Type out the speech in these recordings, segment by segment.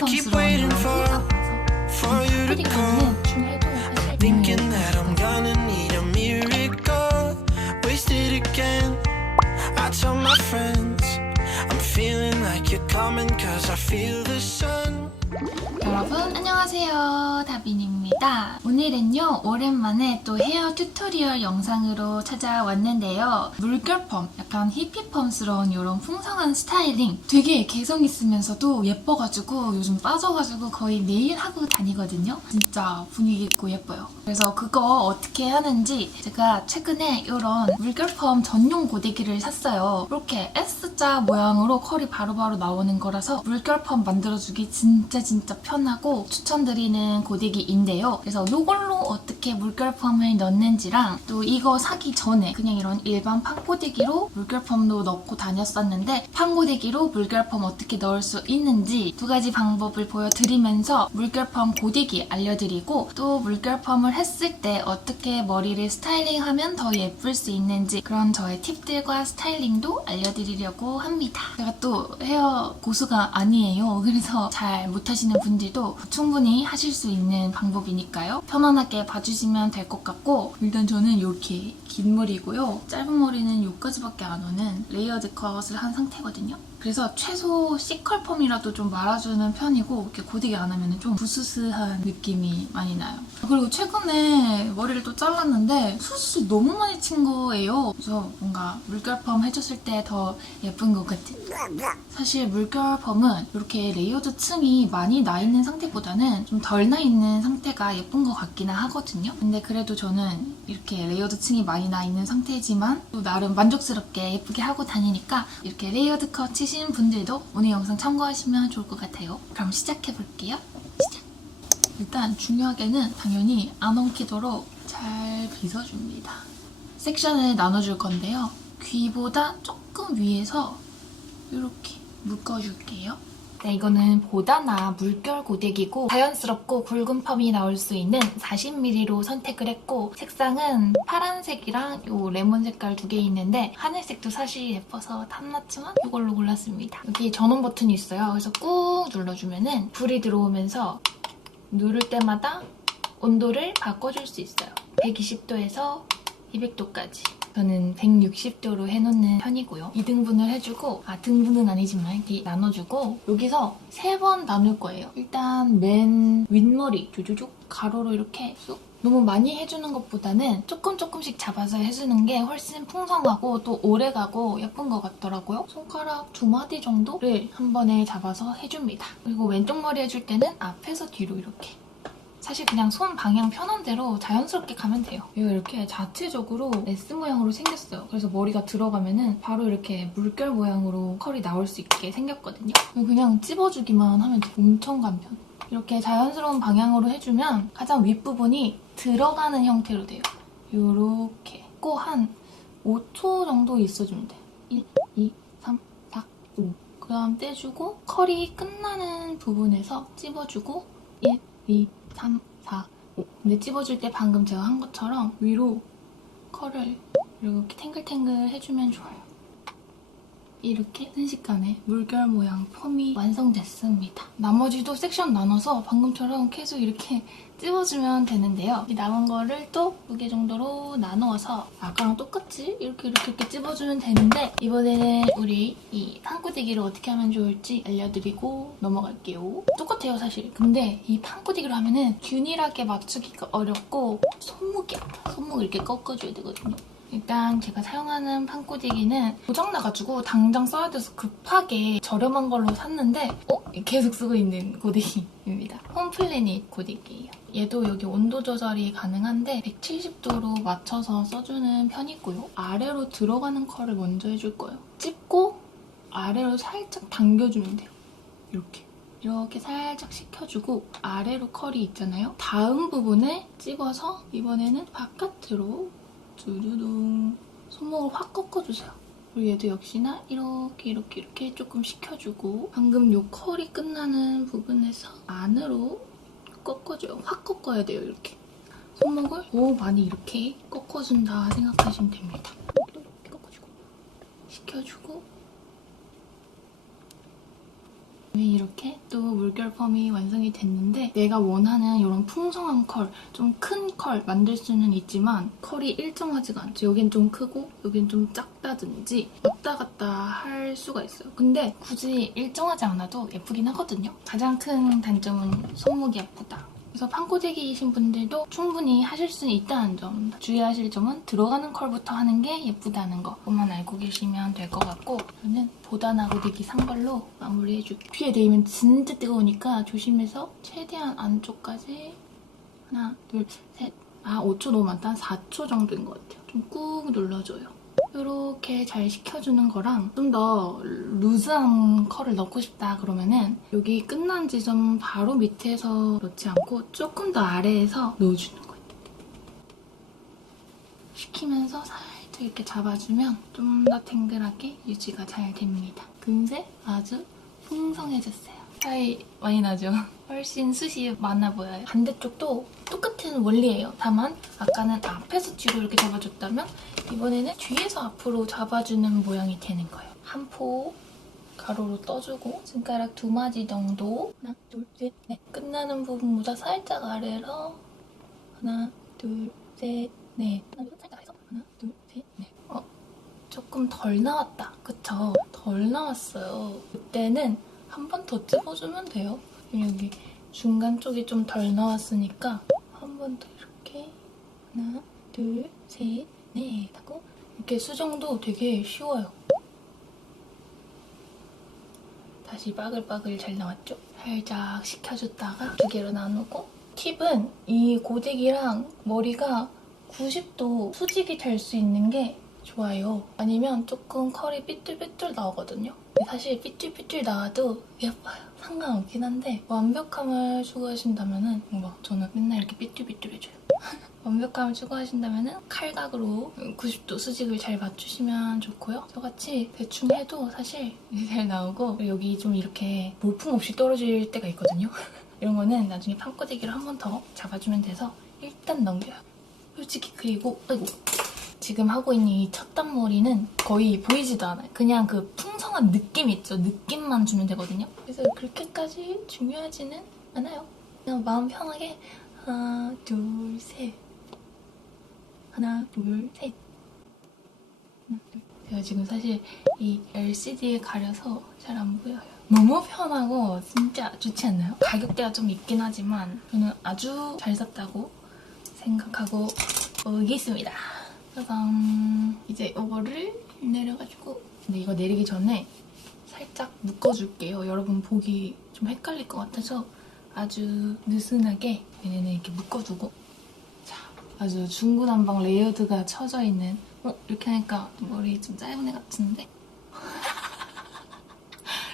펌스러운 이런 풍선 뿌리 가면은 중해도 사실 Thinking that I'm gonna need a miracle. Wasted again. I tell my friends I'm feeling like you're coming cause I feel the sun. 여러분 안녕하세요, 다빈입니다. 오늘은요 오랜만에 또 헤어 튜토리얼 영상으로 찾아왔는데요. 물결펌, 약간 히피펌스러운 이런 풍성한 스타일링 되게 개성 있으면서도 예뻐가지고 요즘 빠져가지고 거의 매일 하고 다니거든요. 진짜 분위기 있고 예뻐요. 그래서 그거 어떻게 하는지 제가 최근에 이런 물결펌 전용 고데기를 샀어요. 이렇게 S자 모양으로 컬이 바로바로 나오는 거라서 물결펌 만들어주기 진짜 편하고 추천드리는 고데기인데요. 그래서 이걸로 어떻게 물결펌을 넣는지랑 또 이거 사기 전에 그냥 이런 일반 판고데기로 물결펌도 넣고 다녔었는데 판고데기로 물결펌 어떻게 넣을 수 있는지 두 가지 방법을 보여드리면서 물결펌 고데기 알려드리고 또 물결펌을 했을 때 어떻게 머리를 스타일링하면 더 예쁠 수 있는지 그런 저의 팁들과 스타일링도 알려드리려고 합니다. 제가 또 헤어 고수가 아니에요. 그래서 잘 못하시는 분들도 충분히 하실 수 있는 방법이니까요. 편안하게 봐주시면 될 것 같고 일단 저는 이렇게 긴 머리고요. 짧은 머리는 여기까지밖에 안 오는 레이어드 컷을 한 상태거든요. 그래서 최소 C컬펌이라도 좀 말아주는 편이고 이렇게 고데기 안 하면 좀 부스스한 느낌이 많이 나요. 그리고 최근에 머리를 또 잘랐는데 수수 너무 많이 친 거예요. 그래서 뭔가 물결펌 해줬을 때 더 예쁜 것 같은. 사실 물결펌은 이렇게 레이어드 층이 많이 나 있는 상태보다는 좀 덜 나 있는 상태가 예쁜 것 같기는 하거든요. 근데 그래도 저는 이렇게 레이어드 층이 많이 나 있는 상태지만 또 나름 만족스럽게 예쁘게 하고 다니니까 이렇게 레이어드 컷 치시는 분들도 오늘 영상 참고하시면 좋을 것 같아요. 그럼 시작해볼게요. 시작! 일단 중요하게는 당연히 안 엉키도록 잘 빗어줍니다. 섹션을 나눠줄 건데요. 귀보다 조금 위에서 이렇게 묶어줄게요. 네, 이거는 보다나 물결 고데기고 자연스럽고 굵은 펌이 나올 수 있는 40mm로 선택을 했고 색상은 파란색이랑 요 레몬 색깔 두 개 있는데 하늘색도 사실 예뻐서 탐났지만 이걸로 골랐습니다. 여기 전원 버튼이 있어요. 그래서 꾹 눌러주면은 불이 들어오면서 누를 때마다 온도를 바꿔줄 수 있어요. 120도에서 200도까지. 저는 160도로 해놓는 편이고요. 2등분을 해주고, 등분은 아니지만 이렇게 나눠주고 여기서 3번 나눌 거예요. 일단 맨 윗머리 조조조 가로로 이렇게 쑥 너무 많이 해주는 것보다는 조금씩 잡아서 해주는 게 훨씬 풍성하고 또 오래가고 예쁜 것 같더라고요. 손가락 2마디 정도를 한 번에 잡아서 해줍니다. 그리고 왼쪽 머리 해줄 때는 앞에서 뒤로 이렇게 사실 그냥 손 방향 편한 대로 자연스럽게 가면 돼요. 이거 이렇게 자체적으로 S 모양으로 생겼어요. 그래서 머리가 들어가면은 바로 이렇게 물결 모양으로 컬이 나올 수 있게 생겼거든요. 그냥 찝어주기만 하면 돼요. 엄청 간편. 이렇게 자연스러운 방향으로 해주면 가장 윗부분이 들어가는 형태로 돼요. 요렇게 꼭 한 5초 정도 있어주면 돼요. 1, 2, 3, 4, 5. 그 다음 떼주고 컬이 끝나는 부분에서 찝어주고 1, 2, 3, 4, 5. 근데 찝어줄 때 방금 제가 한 것처럼 위로 컬을 이렇게 탱글탱글 해주면 좋아요. 이렇게 순식간에 물결 모양 펌이 완성됐습니다. 나머지도 섹션 나눠서 방금처럼 계속 이렇게 찝어주면 되는데요. 이 남은 거를 또 2개 정도로 나누어서 아까랑 똑같이 이렇게 찝어주면 되는데 이번에는 우리 이 판고데기를 어떻게 하면 좋을지 알려드리고 넘어갈게요. 똑같아요 사실. 근데 이 판고데기로 하면은 균일하게 맞추기가 어렵고 손목이 아파. 손목 이렇게 꺾어줘야 되거든요. 일단 제가 사용하는 판고데기는 고장나가지고 당장 써야 돼서 급하게 저렴한 걸로 샀는데 계속 쓰고 있는 고데기입니다. 홈플래닛 고데기예요. 얘도 여기 온도 조절이 가능한데 170도로 맞춰서 써주는 편이고요. 아래로 들어가는 컬을 먼저 해줄 거예요. 찝고 아래로 살짝 당겨주면 돼요. 이렇게 살짝 식혀주고 아래로 컬이 있잖아요. 다음 부분에 찝어서 이번에는 바깥으로 두두둥 손목을 확 꺾어주세요. 그리고 얘도 역시나 이렇게 조금 식혀주고 방금 요 컬이 끝나는 부분에서 안으로 꺾어줘요. 확 꺾어야 돼요. 이렇게 손목을 많이 이렇게 꺾어준다 생각하시면 됩니다. 이렇게 꺾어주고 식혀주고 이렇게 또 물결 펌이 완성이 됐는데 내가 원하는 이런 풍성한 컬, 좀 큰 컬 만들 수는 있지만 컬이 일정하지가 않죠. 여긴 좀 크고 여긴 좀 작다든지 왔다 갔다 할 수가 있어요. 근데 굳이 일정하지 않아도 예쁘긴 하거든요. 가장 큰 단점은 손목이 예쁘다. 그래서 판코대기이신 분들도 충분히 하실 수 있다는 점. 주의하실 점은 들어가는 컬부터 하는 게 예쁘다는 거. 그것만 알고 계시면 될 것 같고 저는 보단하고 되기 산 걸로 마무리해줄게요. 피에 대이면 진짜 뜨거우니까 조심해서 최대한 안쪽까지 하나, 둘, 셋. 5초 너무 많다. 한 4초 정도인 것 같아요. 좀 꾹 눌러줘요. 이렇게 잘 식혀주는 거랑 좀 더 루즈한 컬을 넣고 싶다 그러면은 여기 끝난 지점 바로 밑에서 넣지 않고 조금 더 아래에서 넣어주는 거예요. 식히면서 살짝 이렇게 잡아주면 좀 더 탱글하게 유지가 잘 됩니다. 금세 아주 풍성해졌어요. 차이 많이 나죠? 훨씬 숱이 많아 보여요. 반대쪽도 똑같은 원리예요. 다만 아까는 앞에서 뒤로 이렇게 잡아줬다면 이번에는 뒤에서 앞으로 잡아주는 모양이 되는 거예요. 한 포 가로로 떠주고 손가락 2마디 정도 하나, 둘, 셋, 넷 끝나는 부분보다 살짝 아래로 하나, 둘, 셋, 넷 하나, 둘, 살짝 아래서 하나, 둘, 셋, 넷 조금 덜 나왔다. 그쵸? 덜 나왔어요. 그때는 한 번 더 찝어주면 돼요. 여기 중간 쪽이 좀 덜 나왔으니까 한 번 더 이렇게 하나, 둘, 셋, 넷 하고 이렇게 수정도 되게 쉬워요. 다시 바글바글 잘 나왔죠? 살짝 식혀줬다가 2개로 나누고 팁은 이 고데기랑 머리가 90도 수직이 될 수 있는 게 좋아요. 아니면 조금 컬이 삐뚤삐뚤 나오거든요. 사실 삐뚤삐뚤 나와도 예뻐요. 상관없긴 한데 완벽함을 추구하신다면은 막 저는 맨날 이렇게 삐뚤삐뚤해져요. 완벽함을 추구하신다면은 칼각으로 90도 수직을 잘 맞추시면 좋고요. 저같이 대충 해도 사실 잘 나오고 여기 좀 이렇게 볼품 없이 떨어질 때가 있거든요. 이런 거는 나중에 판코대기로 한 번 더 잡아주면 돼서 일단 넘겨요. 솔직히 그리고 아이고 지금 하고 있는 이 첫 단머리는 거의 보이지도 않아요. 그냥 그 풍성한 느낌 있죠? 느낌만 주면 되거든요. 그래서 그렇게까지 중요하지는 않아요. 그냥 마음 편하게 하나, 둘, 셋 하나, 둘, 셋 하나, 둘. 제가 지금 사실 이 LCD에 가려서 잘 안 보여요. 너무 편하고 진짜 좋지 않나요? 가격대가 좀 있긴 하지만 저는 아주 잘 샀다고 생각하고 오겠습니다. 짜잔. 이제 이거를 내려가지고 근데 이거 내리기 전에 살짝 묶어줄게요. 여러분 보기 좀 헷갈릴 것 같아서 아주 느슨하게 얘네는 이렇게 묶어두고 자, 아주 중구난방 레이어드가 쳐져 있는 이렇게 하니까 머리 좀 짧은 애 같은데?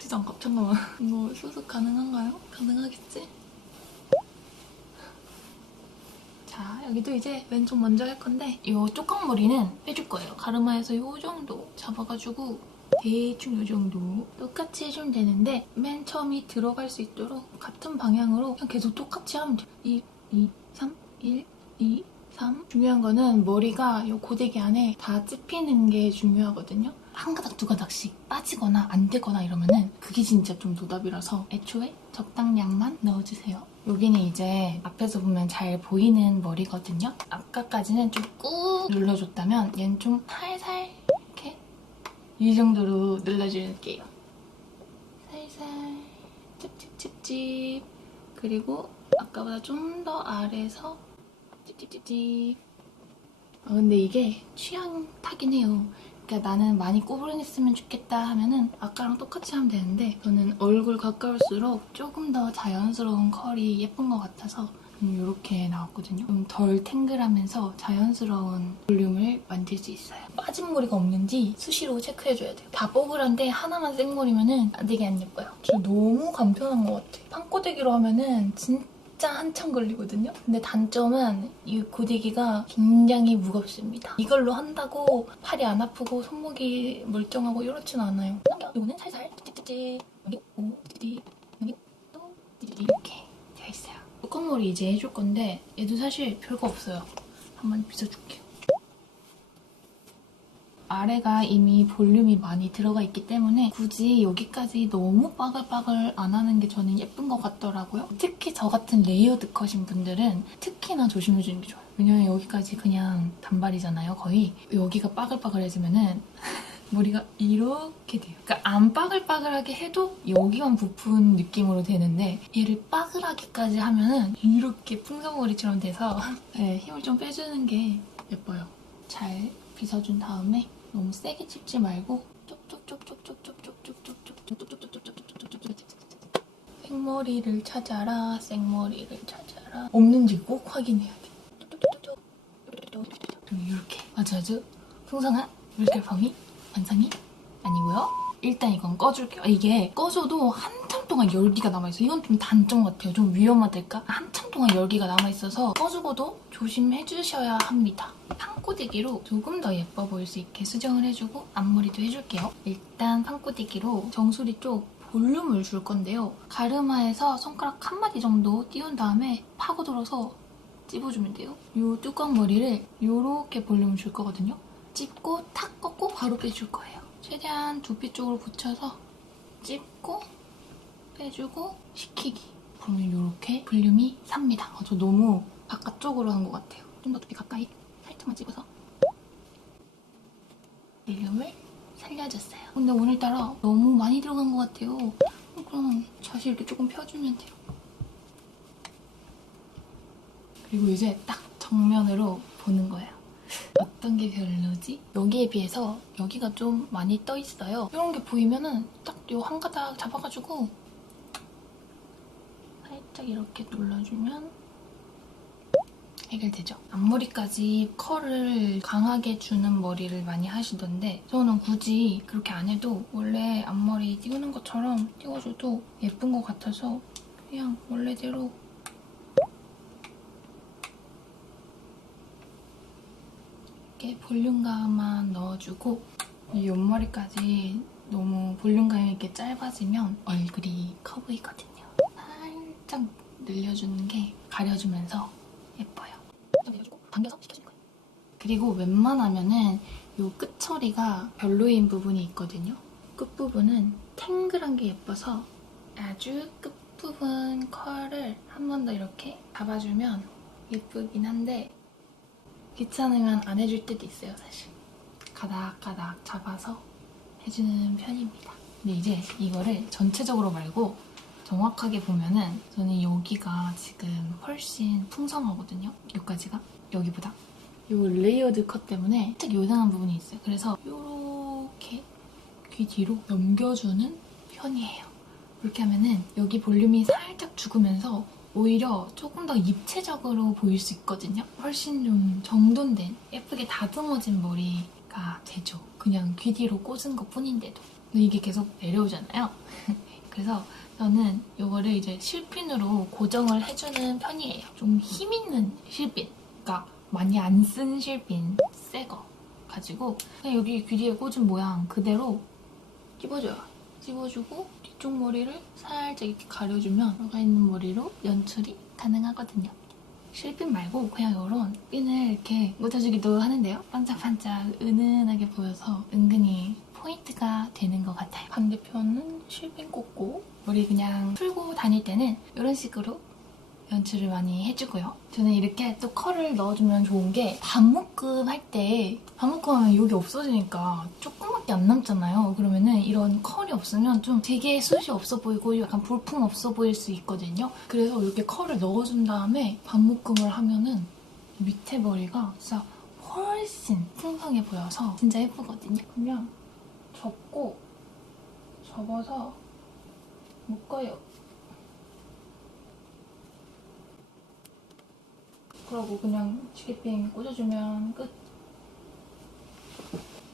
진짜 깜짝 놀라. 이거 수습 가능한가요? 가능하겠지? 자, 여기도 이제 왼쪽 먼저 할 건데 이 쪽각머리는 빼줄 거예요. 가르마에서 이 정도 잡아가지고 대충 이 정도 똑같이 해주면 되는데 맨 처음이 들어갈 수 있도록 같은 방향으로 그냥 계속 똑같이 하면 돼요. 1, 2, 3, 1, 2, 3 중요한 거는 머리가 이 고데기 안에 다 찝히는 게 중요하거든요. 한 가닥 두 가닥씩 빠지거나 안 되거나 이러면은 그게 진짜 좀 노답이라서 애초에 적당량만 넣어주세요. 여기는 이제 앞에서 보면 잘 보이는 머리거든요. 아까까지는 좀 꾹 눌러줬다면 얘는 좀 살살 이렇게 이 정도로 눌러줄게요. 살살 찝찝찝찝 그리고 아까보다 좀 더 아래에서 찝찝찝찝 근데 이게 취향 타긴 해요. 그러니까 나는 많이 꼬부랑했으면 좋겠다 하면은 아까랑 똑같이 하면 되는데 저는 얼굴 가까울수록 조금 더 자연스러운 컬이 예쁜 것 같아서 이렇게 나왔거든요. 좀 덜 탱글하면서 자연스러운 볼륨을 만들 수 있어요. 빠진 머리가 없는지 수시로 체크해줘야 돼요. 다 뽀글한데 하나만 생머리면은 되게 안 예뻐요. 저 너무 간편한 것 같아요. 판코대기로 하면은 진짜 한참 걸리거든요. 근데 단점은 이 고데기가 굉장히 무겁습니다. 이걸로 한다고 팔이 안 아프고 손목이 멀쩡하고 이렇진 않아요. 이거는 살살 찌찌찌 여기 오 찌찌 여기 또 찌찌 이렇게 되어 있어요. 뚜껑머리 이제 해줄 건데 얘도 사실 별거 없어요. 한번 빗어줄게요. 아래가 이미 볼륨이 많이 들어가 있기 때문에 굳이 여기까지 너무 빠글빠글 안 하는 게 저는 예쁜 것 같더라고요. 특히 저 같은 레이어드 컷인 분들은 특히나 조심해주는 게 좋아요. 왜냐면 여기까지 그냥 단발이잖아요, 거의. 여기가 빠글빠글해지면은 머리가 이렇게 돼요. 그러니까 안 빠글빠글하게 해도 여기만 부푼 느낌으로 되는데 얘를 빠글하게까지 하면은 이렇게 풍선머리처럼 돼서 네, 힘을 좀 빼주는 게 예뻐요. 잘 빗어준 다음에 너무 세게 찝지 말고 생머리를 찾아라, 생머리를 찾아라. 없는지 꼭 확인해야 돼. 이렇게 아주 풍성한 물결펌이 완성이 아니고요. 일단 이건 꺼줄게요. 이게 꺼줘도 한참 동안 열기가 남아있어요. 이건 좀 단점 같아요. 좀 위험하달까? 한참 동안 열기가 남아있어서 꺼주고도 조심해주셔야 합니다. 판꼬대기로 조금 더 예뻐 보일 수 있게 수정을 해주고 앞머리도 해줄게요. 일단 판꼬대기로 정수리 쪽 볼륨을 줄 건데요. 가르마에서 손가락 한 마디 정도 띄운 다음에 파고들어서 찝어주면 돼요. 이 뚜껑 머리를 이렇게 볼륨을 줄 거거든요. 찝고 탁 꺾고 바로 빼줄 거예요. 최대한 두피 쪽으로 붙여서 찝고 빼주고 식히기. 그러면 이렇게 볼륨이 삽니다. 저 너무 바깥쪽으로 한 것 같아요. 좀 더 두피 가까이 살짝만 찝어서 볼륨을 살려줬어요. 근데 오늘따라 너무 많이 들어간 것 같아요. 그럼 다시 이렇게 조금 펴주면 돼요. 그리고 이제 딱 정면으로 보는 거예요. 어떤 게 별로지? 여기에 비해서 여기가 좀 많이 떠 있어요. 이런 게 보이면은 딱 요 한 가닥 잡아가지고 살짝 이렇게 눌러주면 해결되죠. 앞머리까지 컬을 강하게 주는 머리를 많이 하시던데 저는 굳이 그렇게 안 해도 원래 앞머리 띄우는 것처럼 띄워줘도 예쁜 것 같아서 그냥 원래대로 이렇게 볼륨감만 넣어주고 이 옆머리까지 너무 볼륨감 있게 짧아지면 얼굴이 커 보이거든요. 살짝 늘려주는 게 가려주면서 예뻐요. 내려주고 당겨서 시켜주는 거예요. 그리고 웬만하면은 이 끝처리가 별로인 부분이 있거든요. 끝부분은 탱글한 게 예뻐서 아주 끝부분 컬을 한 번 더 이렇게 잡아주면 예쁘긴 한데 귀찮으면 안 해줄 때도 있어요, 사실. 가닥가닥 잡아서 해주는 편입니다. 근데 이제 이거를 전체적으로 말고 정확하게 보면은 저는 여기가 지금 훨씬 풍성하거든요. 여기까지가 여기보다. 이 레이어드 컷 때문에 살짝 요상한 부분이 있어요. 그래서 이렇게 귀 뒤로 넘겨주는 편이에요. 이렇게 하면은 여기 볼륨이 살짝 죽으면서 오히려 조금 더 입체적으로 보일 수 있거든요. 훨씬 좀 정돈된 예쁘게 다듬어진 머리가 되죠. 그냥 귀 뒤로 꽂은 것 뿐인데도. 근데 이게 계속 내려오잖아요. 그래서 저는 이거를 이제 실핀으로 고정을 해주는 편이에요. 좀 힘있는 실핀. 그러니까 많이 안 쓴 실핀, 새 거 가지고 그냥 여기 귀 뒤에 꽂은 모양 그대로 찝어줘요. 찝어주고 뒤쪽 머리를 살짝 이렇게 가려주면 들어가 있는 머리로 연출이 가능하거든요. 실핀 말고 그냥 이런 핀을 이렇게 꽂아주기도 하는데요. 반짝반짝 은은하게 보여서 은근히 포인트가 되는 것 같아요. 반대편은 실핀 꽂고 머리 그냥 풀고 다닐 때는 이런 식으로 연출을 많이 해주고요. 저는 이렇게 또 컬을 넣어주면 좋은 게 반묶음 할 때 반묶음 하면 여기 없어지니까 조금밖에 안 남잖아요. 그러면은 이런 컬이 없으면 좀 되게 숱이 없어 보이고 약간 볼품 없어 보일 수 있거든요. 그래서 이렇게 컬을 넣어준 다음에 반묶음을 하면은 밑에 머리가 진짜 훨씬 풍성해 보여서 진짜 예쁘거든요. 그러면 접어서 묶어요. 그러고 그냥 지게핀 꽂아주면 끝.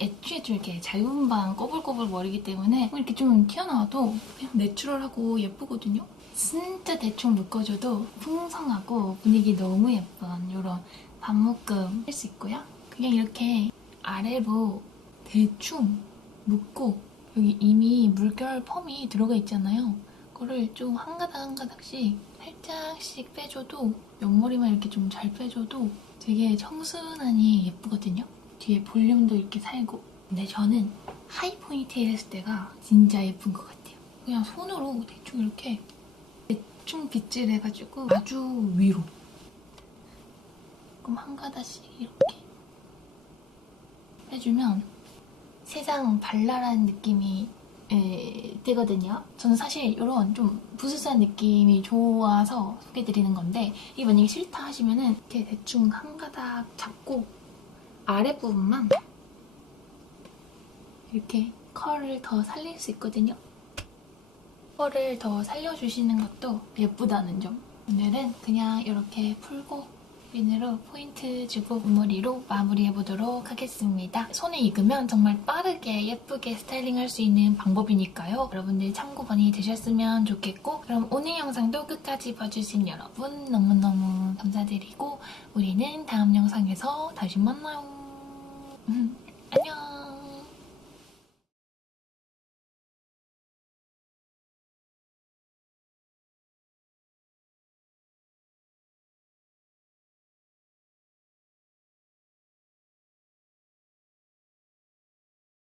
애초에 좀 이렇게 자유분방 꼬불꼬불 머리기 때문에 이렇게 좀 튀어나와도 그냥 내추럴하고 예쁘거든요. 진짜 대충 묶어줘도 풍성하고 분위기 너무 예쁜 이런 반묶음 할 수 있고요. 그냥 이렇게 아래로 대충 묶고 여기 이미 물결 펌이 들어가 있잖아요. 그거를 좀 한 가닥 한 가닥씩 살짝씩 빼줘도 옆머리만 이렇게 좀 잘 빼줘도 되게 청순하니 예쁘거든요. 뒤에 볼륨도 이렇게 살고 근데 저는 하이 포니테일 했을 때가 진짜 예쁜 것 같아요. 그냥 손으로 대충 이렇게 대충 빗질 해가지고 아주 위로 조금 한 가닥씩 이렇게 해주면 세상 발랄한 느낌이 되거든요. 저는 사실 이런 좀 부스스한 느낌이 좋아서 소개드리는 건데 이게 만약에 싫다 하시면은 이렇게 대충 한 가닥 잡고 아랫부분만 이렇게 컬을 더 살릴 수 있거든요. 컬을 더 살려주시는 것도 예쁘다는 점. 오늘은 그냥 이렇게 풀고 핀으로 포인트 주고 앞머리로 마무리해보도록 하겠습니다. 손에 익으면 정말 빠르게 예쁘게 스타일링할 수 있는 방법이니까요. 여러분들 참고 많이 되셨으면 좋겠고 그럼 오늘 영상도 끝까지 봐주신 여러분 너무너무 감사드리고 우리는 다음 영상에서 다시 만나요. 안녕.